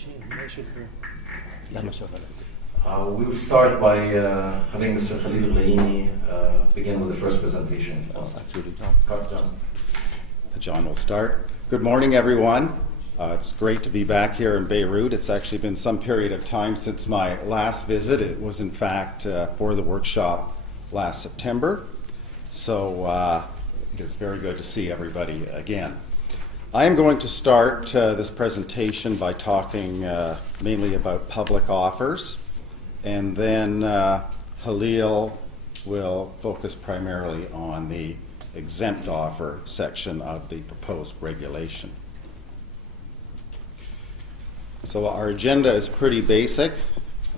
We will start by having Mr. Khalil Ghalayini begin with the first presentation. Absolutely, Carson. John will start. Good morning, everyone. It's great to be back here in Beirut. It's actually been some period of time since my last visit. It was, in fact, for the workshop last September. So it is very good to see everybody again. I am going to start this presentation by talking mainly about public offers, and then Khalil will focus primarily on the exempt offer section of the proposed regulation. So our agenda is pretty basic.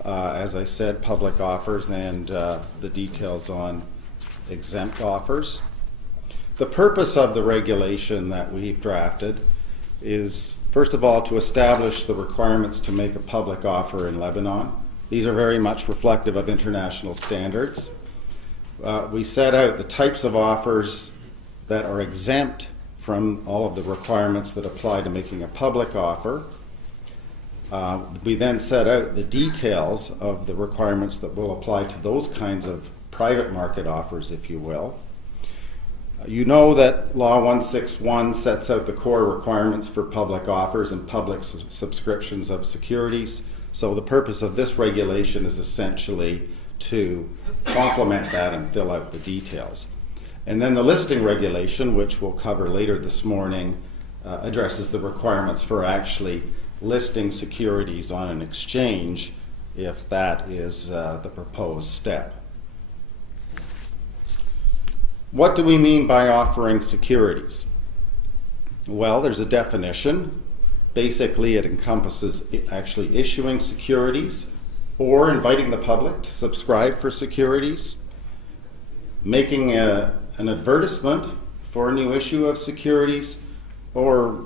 As I said, public offers and the details on exempt offers. The purpose of the regulation that we've drafted is, first of all, to establish the requirements to make a public offer in Lebanon. These are very much reflective of international standards. We set out the types of offers that are exempt from all of the requirements that apply to making a public offer. We then set out the details of the requirements that will apply to those kinds of private market offers, if you will. You know that Law 161 sets out the core requirements for public offers and public subscriptions of securities. So the purpose of this regulation is essentially to complement that and fill out the details. And then the listing regulation, which we'll cover later this morning, addresses the requirements for actually listing securities on an exchange if that is the proposed step. What do we mean by offering securities? Well, there's a definition. Basically, it encompasses actually issuing securities or inviting the public to subscribe for securities, making an advertisement for a new issue of securities, or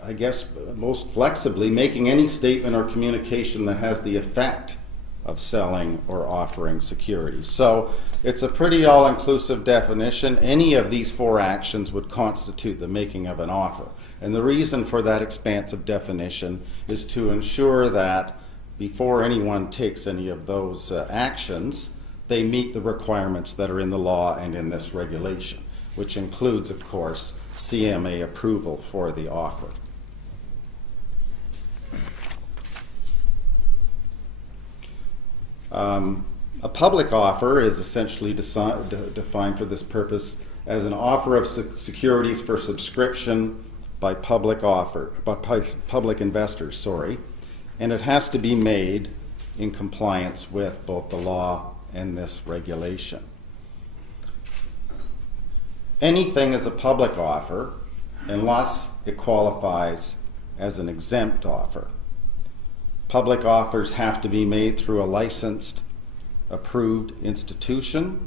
I guess most flexibly, making any statement or communication that has the effect of selling or offering securities. So it's a pretty all-inclusive definition. Any of these four actions would constitute the making of an offer. And the reason for that expansive definition is to ensure that before anyone takes any of those actions, they meet the requirements that are in the law and in this regulation, which includes, of course, CMA approval for the offer. A public offer is essentially defined for this purpose as an offer of securities for subscription by public investors, and it has to be made in compliance with both the law and this regulation. Anything is a public offer unless it qualifies as an exempt offer. Public offers have to be made through a licensed, approved institution,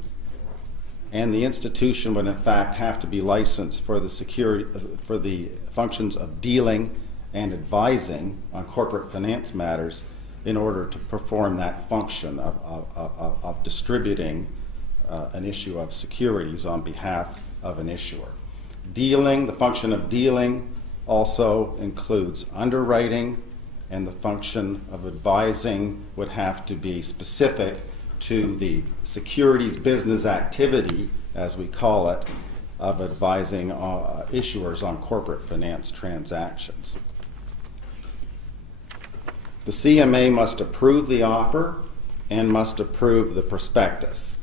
and the institution would in fact have to be licensed for the functions of dealing and advising on corporate finance matters in order to perform that function of distributing an issue of securities on behalf of an issuer. The function of dealing also includes underwriting, and the function of advising would have to be specific to the securities business activity, as we call it, of advising issuers on corporate finance transactions. The CMA must approve the offer and must approve the prospectus.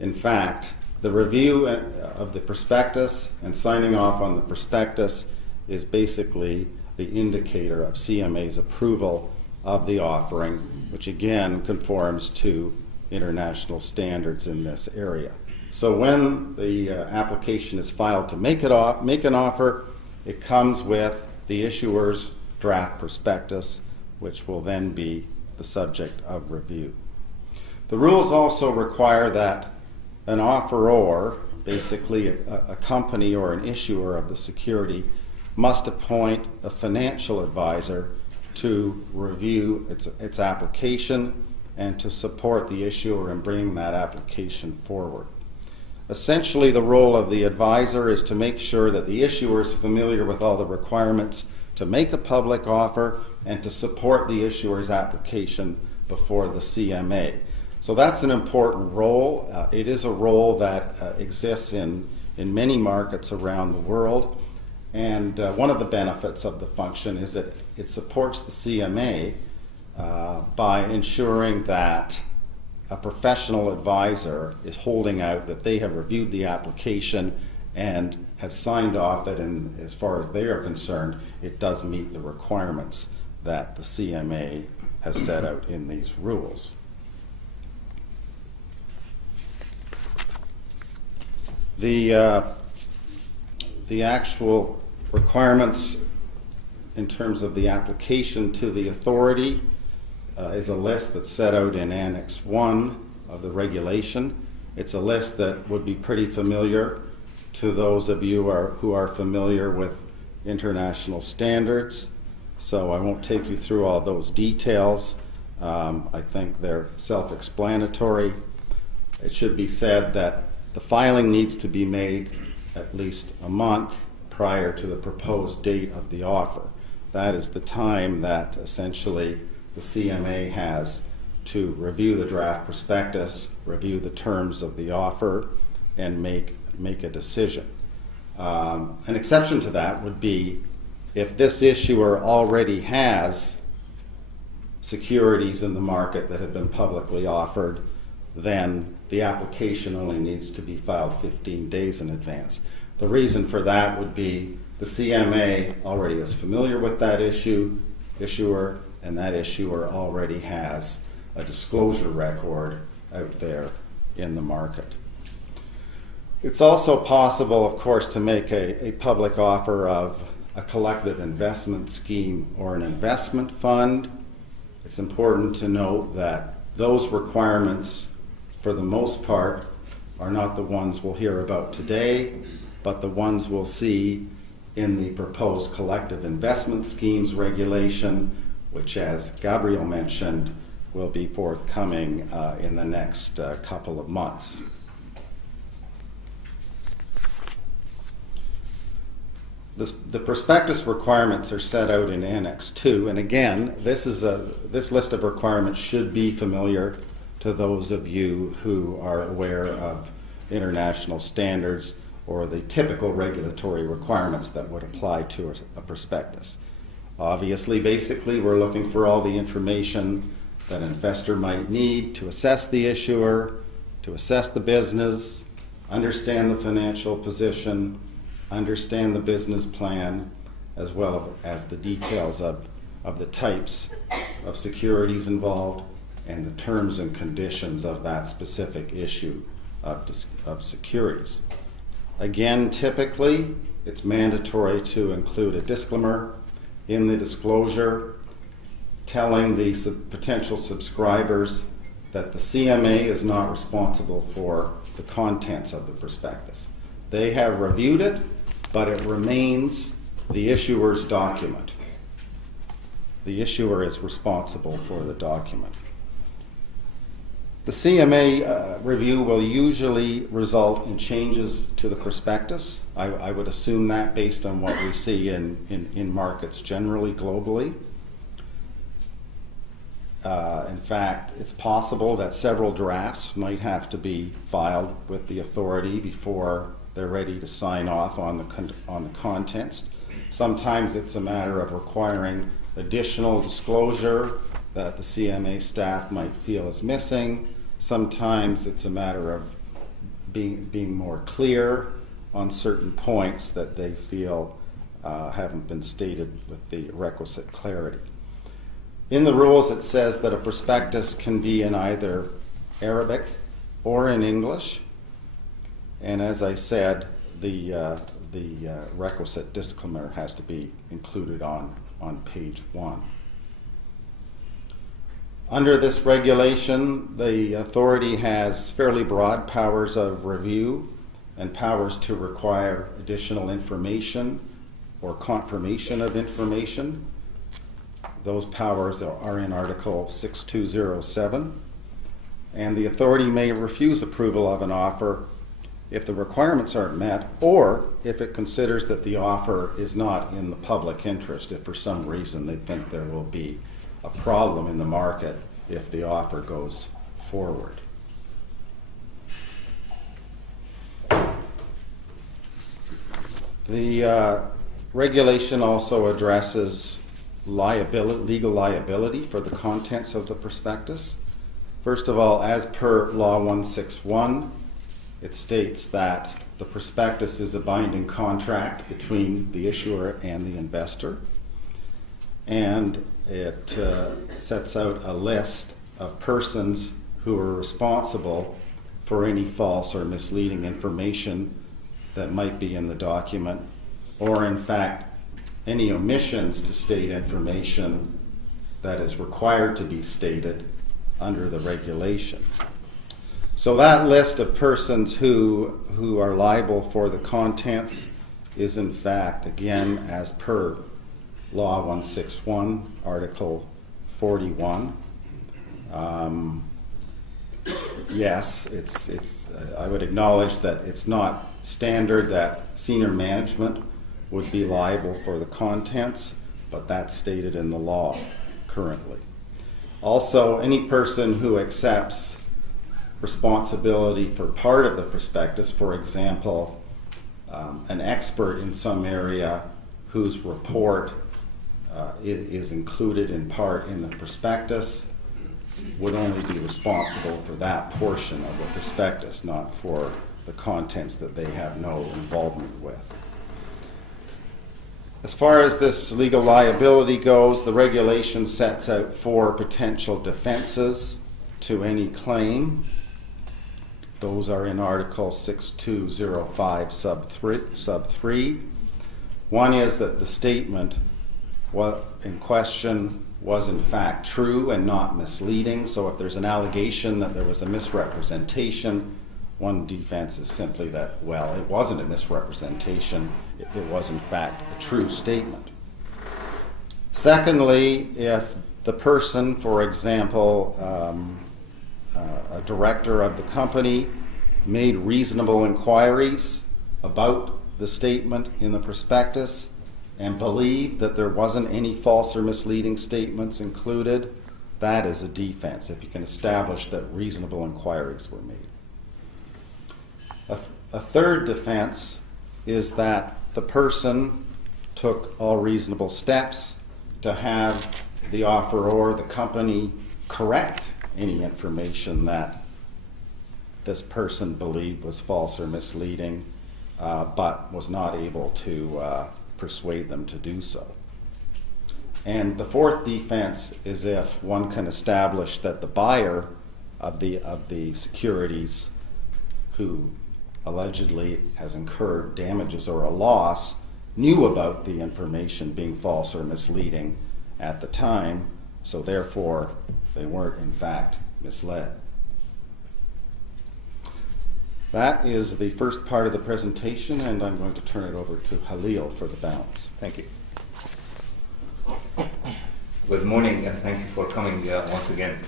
In fact, the review of the prospectus and signing off on the prospectus is basically the indicator of CMA's approval of the offering, which again conforms to international standards in this area. So when the application is filed to make an offer, it comes with the issuer's draft prospectus, which will then be the subject of review. The rules also require that an offeror, basically a company or an issuer of the security, must appoint a financial advisor to review its application and to support the issuer in bringing that application forward. Essentially, the role of the advisor is to make sure that the issuer is familiar with all the requirements to make a public offer and to support the issuer's application before the CMA. So that's an important role. It is a role that exists in many markets around the world. And one of the benefits of the function is that it supports the CMA by ensuring that a professional advisor is holding out that they have reviewed the application and has signed off that, as far as they are concerned, it does meet the requirements that the CMA has set out in these rules. The actual requirements in terms of the application to the authority is a list that's set out in Annex 1 of the regulation. It's a list that would be pretty familiar to those of you who are familiar with international standards. So I won't take you through all those details. I think they're self-explanatory. It should be said that the filing needs to be made at least a month prior to the proposed date of the offer. That is the time that essentially the CMA has to review the draft prospectus, review the terms of the offer, and make a decision. An exception to that would be if this issuer already has securities in the market that have been publicly offered, then the application only needs to be filed 15 days in advance. The reason for that would be the CMA already is familiar with that issuer, and that issuer already has a disclosure record out there in the market. It's also possible, of course, to make a public offer of a collective investment scheme or an investment fund. It's important to note that those requirements, for the most part, are not the ones we'll hear about today, but the ones we'll see in the proposed collective investment schemes regulation, which, as Gabriel mentioned, will be forthcoming in the next couple of months. The prospectus requirements are set out in Annex 2, and again, this list of requirements should be familiar to those of you who are aware of international standards or the typical regulatory requirements that would apply to a prospectus. Obviously, basically, we're looking for all the information that an investor might need to assess the issuer, to assess the business, understand the financial position, understand the business plan, as well as the details of the types of securities involved and the terms and conditions of that specific issue of securities. Again, typically, it's mandatory to include a disclaimer in the disclosure telling the potential subscribers that the CMA is not responsible for the contents of the prospectus. They have reviewed it, but it remains the issuer's document. The issuer is responsible for the document. The CMA review will usually result in changes to the prospectus. I would assume that based on what we see in markets generally globally. In fact, it's possible that several drafts might have to be filed with the authority before they're ready to sign off on the contents. Sometimes it's a matter of requiring additional disclosure that the CMA staff might feel is missing. Sometimes it's a matter of being more clear on certain points that they feel haven't been stated with the requisite clarity. In the rules, it says that a prospectus can be in either Arabic or in English. And as I said, the requisite disclaimer has to be included on page 1. Under this regulation, the authority has fairly broad powers of review and powers to require additional information or confirmation of information. Those powers are in Article 6207. And the authority may refuse approval of an offer if the requirements aren't met, or if it considers that the offer is not in the public interest, if for some reason they think there will be a problem in the market if the offer goes forward. The regulation also addresses legal liability for the contents of the prospectus. First of all, as per Law 161, it states that the prospectus is a binding contract between the issuer and the investor, and it sets out a list of persons who are responsible for any false or misleading information that might be in the document, or in fact any omissions to state information that is required to be stated under the regulation. So that list of persons who are liable for the contents is in fact, again, as per Law 161, Article 41. Yes, I would acknowledge that it's not standard that senior management would be liable for the contents, but that's stated in the law currently. Also, any person who accepts responsibility for part of the prospectus, for example, an expert in some area whose report is included in part in the prospectus, would only be responsible for that portion of the prospectus, not for the contents that they have no involvement with. As far as this legal liability goes, the regulation sets out 4 potential defenses to any claim. Those are in Article 6205 sub 3. One is that the statement in question was in fact true and not misleading. So if there's an allegation that there was a misrepresentation, one defense is simply that, well, it wasn't a misrepresentation, it was in fact a true statement. Secondly, if the person, for example, a director of the company, made reasonable inquiries about the statement in the prospectus and believed that there wasn't any false or misleading statements included, that is a defense, if you can establish that reasonable inquiries were made. A third defense is that the person took all reasonable steps to have the offeror, the company, correct any information that this person believed was false or misleading, but was not able to persuade them to do so. And the fourth defense is if one can establish that the buyer of the securities, who allegedly has incurred damages or a loss, knew about the information being false or misleading at the time, so therefore they weren't in fact misled. That is the first part of the presentation, and I'm going to turn it over to Khalil for the balance. Thank you. Good morning, and thank you for coming once again.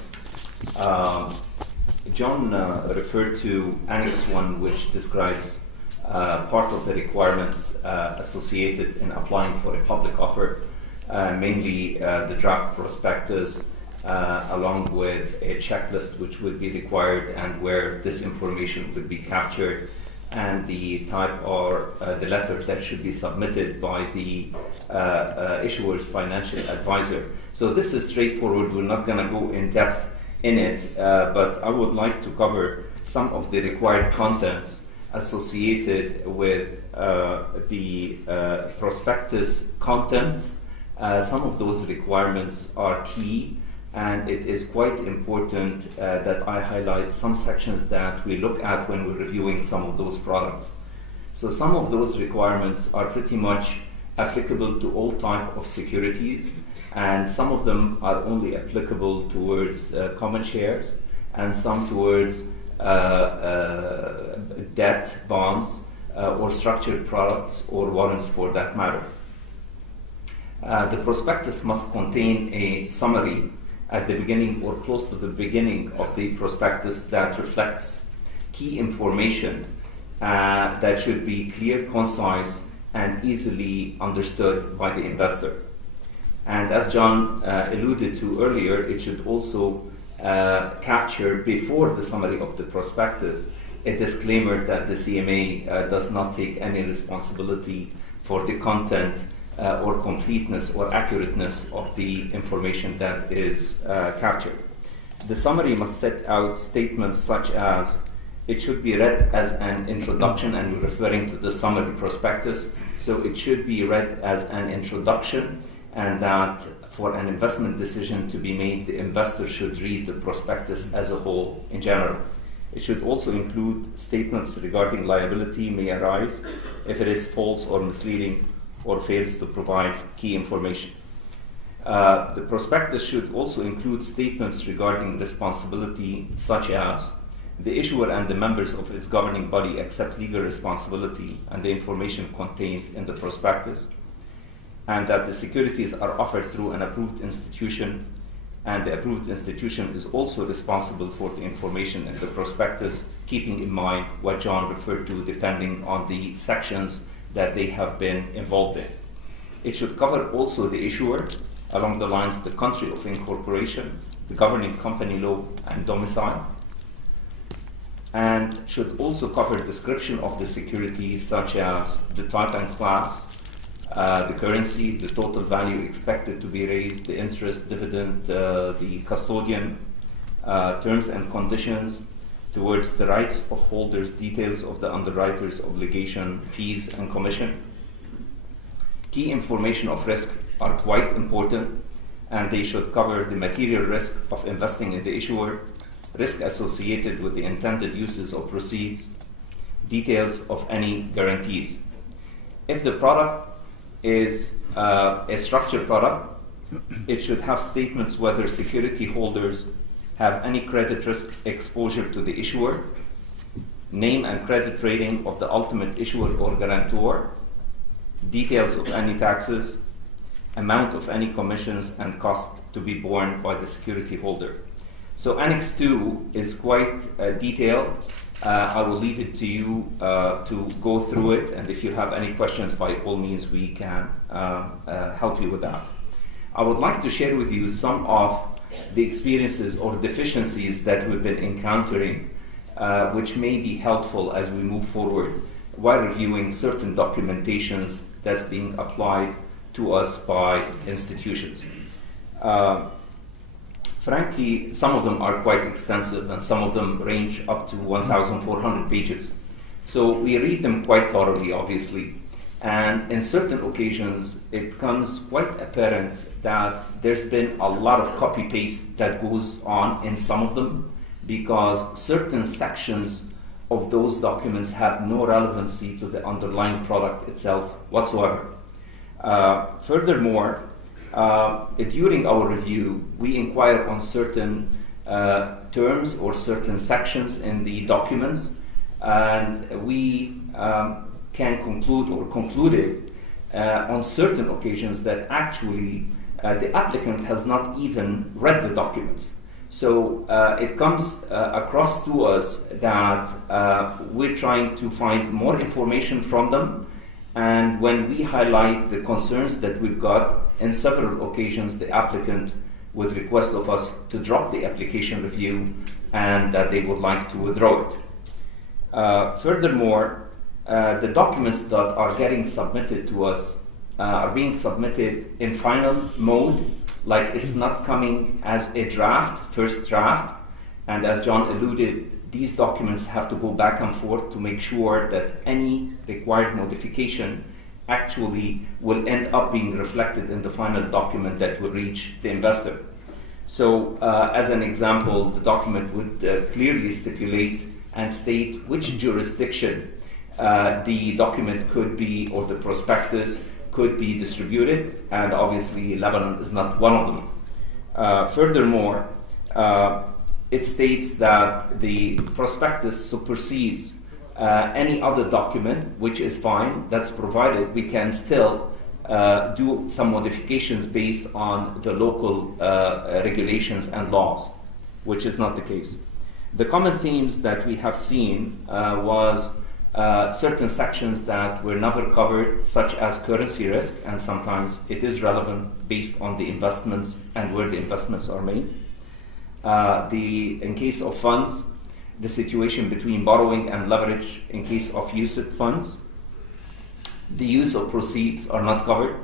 John referred to Annex 1, which describes part of the requirements associated in applying for a public offer, mainly the draft prospectus, along with a checklist which would be required and where this information would be captured, and the type or the letter that should be submitted by the issuer's financial advisor. So this is straightforward. We're not going to go in depth in it, but I would like to cover some of the required contents associated with the prospectus contents. Some of those requirements are key, and it is quite important that I highlight some sections that we look at when we're reviewing some of those products. So some of those requirements are pretty much applicable to all type of securities, and some of them are only applicable towards common shares, and some towards debt, bonds, or structured products, or warrants for that matter. The prospectus must contain a summary at the beginning or close to the beginning of the prospectus that reflects key information that should be clear, concise, and easily understood by the investor. And as John alluded to earlier, it should also capture, before the summary of the prospectus, a disclaimer that the CMA does not take any responsibility for the content or completeness or accurateness of the information that is captured. The summary must set out statements such as, it should be read as an introduction, and we're referring to the summary prospectus, so it should be read as an introduction, and that for an investment decision to be made, the investor should read the prospectus as a whole in general. It should also include statements regarding liability may arise if it is false or misleading or fails to provide key information. The prospectus should also include statements regarding responsibility, such as the issuer and the members of its governing body accept legal responsibility and the information contained in the prospectus, and that the securities are offered through an approved institution, and the approved institution is also responsible for the information in the prospectus, keeping in mind what John referred to depending on the sections that they have been involved in. It should cover also the issuer along the lines of the country of incorporation, the governing company law and domicile, and should also cover description of the securities such as the type and class, the currency, the total value expected to be raised, the interest, dividend, the custodian, terms and conditions towards the rights of holders, details of the underwriter's obligation, fees and commission. Key information of risk are quite important, and they should cover the material risk of investing in the issuer, risk associated with the intended uses of proceeds, details of any guarantees. If the product is a structured product, it should have statements whether security holders have any credit risk exposure to the issuer, name and credit rating of the ultimate issuer or guarantor, details of any taxes, amount of any commissions and cost to be borne by the security holder. So Annex 2 is quite detailed. I will leave it to you to go through it, and if you have any questions, by all means, we can help you with that. I would like to share with you some of the experiences or deficiencies that we've been encountering, which may be helpful as we move forward while reviewing certain documentations that's being applied to us by institutions. Frankly, some of them are quite extensive, and some of them range up to 1,400 pages. So we read them quite thoroughly, obviously. And in certain occasions, it becomes quite apparent that there's been a lot of copy-paste that goes on in some of them, because certain sections of those documents have no relevancy to the underlying product itself whatsoever. Furthermore, during our review, we inquire on certain terms or certain sections in the documents, and we can conclude or concluded on certain occasions that actually the applicant has not even read the documents. So it comes across to us that we're trying to find more information from them, and when we highlight the concerns that we've got, in several occasions the applicant would request of us to drop the application review and that they would like to withdraw it. Furthermore, the documents that are getting submitted to us are being submitted in final mode, like it's not coming as a draft, first draft, and as John alluded, these documents have to go back and forth to make sure that any required modification actually will end up being reflected in the final document that will reach the investor. So as an example, the document would clearly stipulate and state which jurisdiction the document could be, or the prospectus could be distributed, and obviously Lebanon is not one of them. Furthermore, it states that the prospectus supersedes any other document, which is fine, that's provided we can still do some modifications based on the local regulations and laws, which is not the case. The common themes that we have seen was certain sections that were never covered, such as currency risk, and sometimes it is relevant based on the investments and where the investments are made. In case of funds, the situation between borrowing and leverage in case of UCITS funds. The use of proceeds are not covered.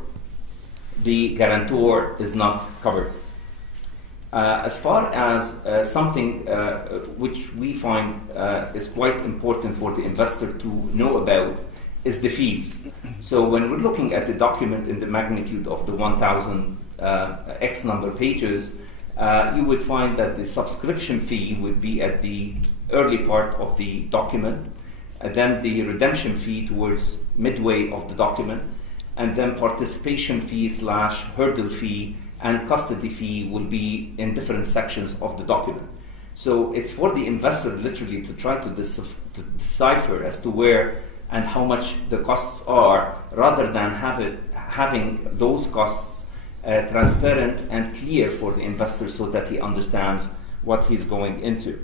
The guarantor is not covered. As far as something which we find is quite important for the investor to know about is the fees. So when we're looking at the document in the magnitude of the 1,000 X number pages, you would find that the subscription fee would be at the early part of the document, and then the redemption fee towards midway of the document, and then participation fee / hurdle fee and custody fee will be in different sections of the document. So it's for the investor literally to try to decipher as to where and how much the costs are, rather than having those costs transparent and clear for the investor so that he understands what he's going into.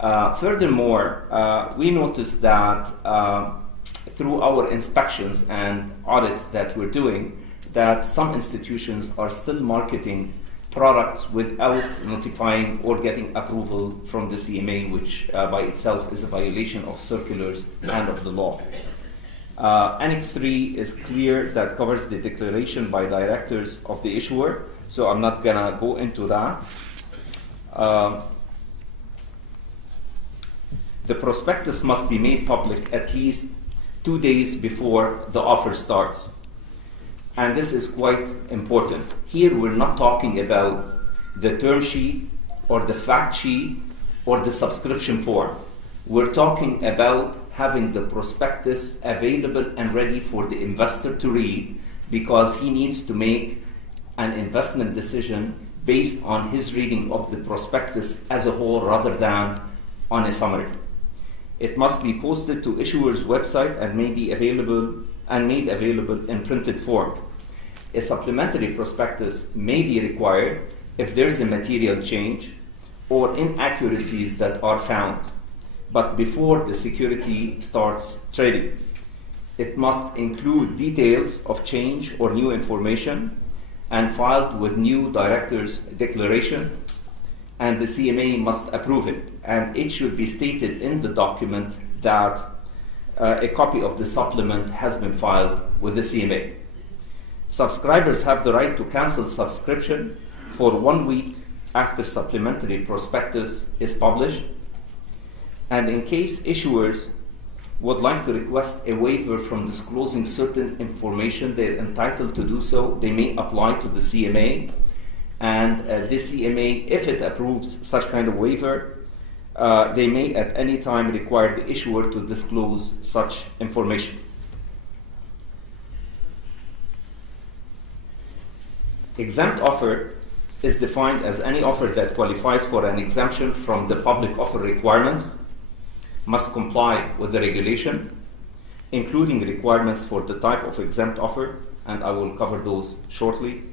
Furthermore, we noticed that through our inspections and audits that we're doing, that some institutions are still marketing products without notifying or getting approval from the CMA, which by itself is a violation of circulars and of the law. Annex 3 is clear, that covers the declaration by directors of the issuer, so I'm not gonna go into that. The prospectus must be made public at least 2 days before the offer starts. And this is quite important. Here we're not talking about the term sheet or the fact sheet or the subscription form. We're talking about having the prospectus available and ready for the investor to read, because he needs to make an investment decision based on his reading of the prospectus as a whole rather than on a summary. It must be posted to issuer's website and may be available and made available in printed form. A supplementary prospectus may be required if there's a material change or inaccuracies that are found, but before the security starts trading. It must include details of change or new information and filed with new director's declaration, and the CMA must approve it. And it should be stated in the document that a copy of the supplement has been filed with the CMA. Subscribers have the right to cancel subscription for 1 week after supplementary prospectus is published. And in case issuers would like to request a waiver from disclosing certain information, they're entitled to do so. They may apply to the CMA, and the CMA, if it approves such kind of waiver, they may at any time require the issuer to disclose such information. Exempt offer is defined as any offer that qualifies for an exemption from the public offer requirements, must comply with the regulation, including requirements for the type of exempt offer, and I will cover those shortly.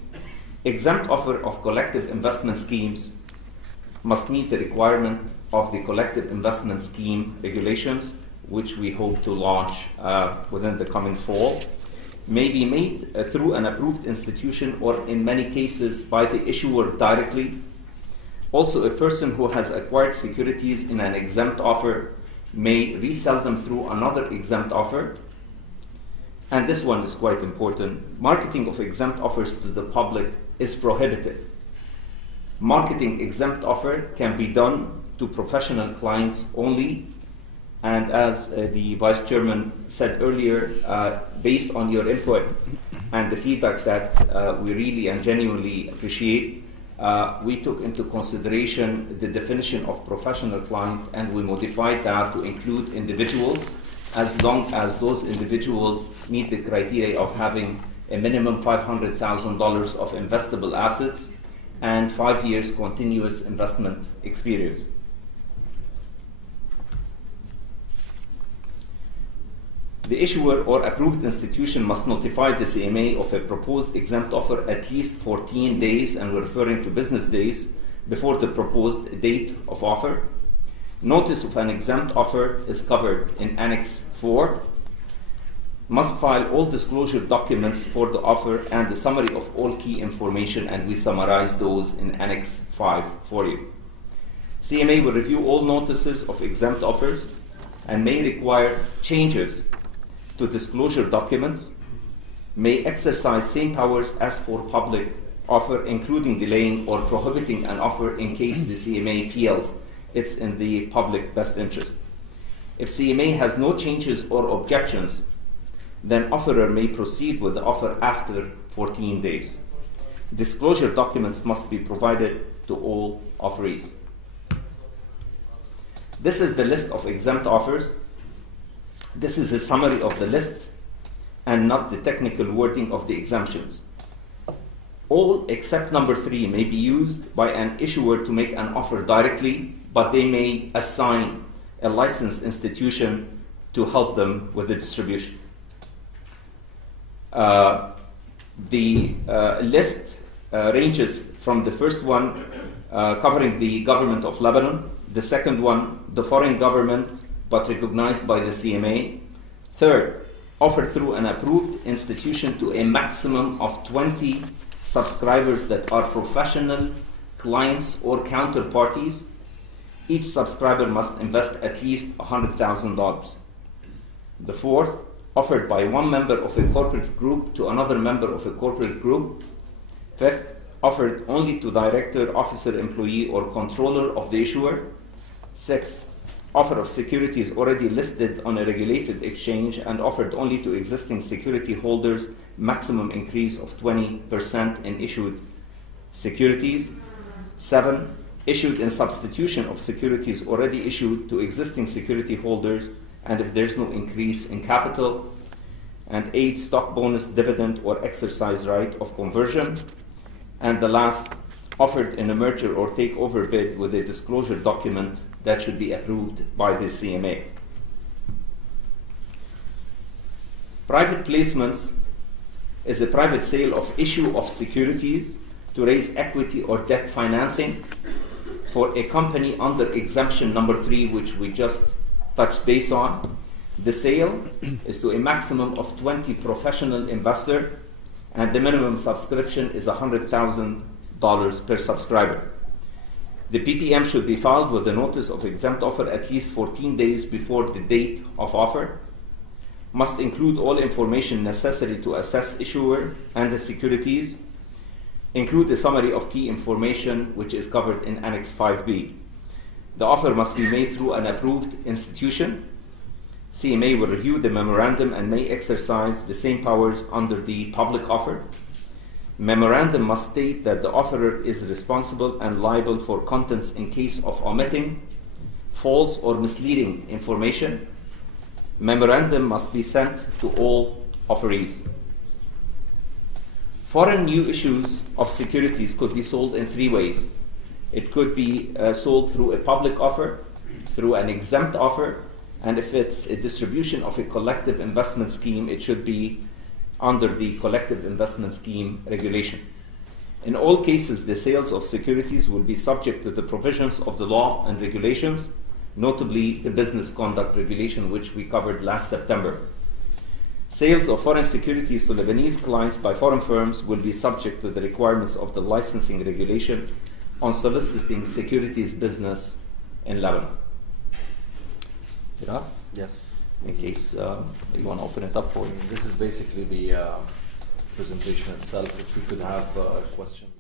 Exempt offer of collective investment schemes must meet the requirement of the collective investment scheme regulations, which we hope to launch within the coming fall. May be made through an approved institution or in many cases by the issuer directly. Also, a person who has acquired securities in an exempt offer may resell them through another exempt offer. And this one is quite important. Marketing of exempt offers to the public is prohibited. Marketing exempt offer can be done to professional clients only. And as the Vice Chairman said earlier, based on your input and the feedback that we really and genuinely appreciate, we took into consideration the definition of professional client, and we modified that to include individuals, as long as those individuals meet the criteria of having a minimum $500,000 of investable assets and 5 years continuous investment experience. The issuer or approved institution must notify the CMA of a proposed exempt offer at least 14 days, and we're referring to business days, before the proposed date of offer. Notice of an exempt offer is covered in Annex 4. Must file all disclosure documents for the offer and the summary of all key information, and we summarize those in Annex 5 for you. CMA will review all notices of exempt offers and may require changes to disclosure documents, may exercise same powers as for public offer, including delaying or prohibiting an offer in case the CMA feels it's in the public best interest. If CMA has no changes or objections, then offeror may proceed with the offer after 14 days. Disclosure documents must be provided to all offerees. This is the list of exempt offers. This is a summary of the list and not the technical wording of the exemptions. All except number 3 may be used by an issuer to make an offer directly, but they may assign a licensed institution to help them with the distribution. The list ranges from the first one covering the government of Lebanon, the second one, the foreign government but recognized by the CMA, third, offered through an approved institution to a maximum of 20 subscribers that are professional clients or counterparties. Each subscriber must invest at least $100,000. The fourth, offered by one member of a corporate group to another member of a corporate group. Fifth, offered only to director, officer, employee, or controller of the issuer. Sixth, offer of securities already listed on a regulated exchange and offered only to existing security holders, maximum increase of 20% in issued securities. 7, issued in substitution of securities already issued to existing security holders and if there's no increase in capital. And 8, stock bonus, dividend, or exercise right of conversion. And the last, offered in a merger or takeover bid with a disclosure document that should be approved by the CMA. Private placements is a private sale of issue of securities to raise equity or debt financing for a company under exemption number 3, which we just touched base on. The sale is to a maximum of 20 professional investors, and the minimum subscription is $100,000 per subscriber. The PPM should be filed with a notice of exempt offer at least 14 days before the date of offer. Must include all information necessary to assess issuer and the securities. Include a summary of key information which is covered in Annex 5B. The offer must be made through an approved institution. CMA will review the memorandum and may exercise the same powers under the public offer. Memorandum must state that the offeror is responsible and liable for contents in case of omitting false or misleading information. Memorandum must be sent to all offerees. Foreign new issues of securities could be sold in 3 ways. It could be sold through a public offer, through an exempt offer, and if it's a distribution of a collective investment scheme, it should be under the collective investment scheme regulation. In all cases, the sales of securities will be subject to the provisions of the law and regulations, notably the business conduct regulation, which we covered last September. Sales of foreign securities to Lebanese clients by foreign firms will be subject to the requirements of the licensing regulation on soliciting securities business in Lebanon. Firas? Yes. In case you want to open it up for you. This is basically the presentation itself. If we could have questions.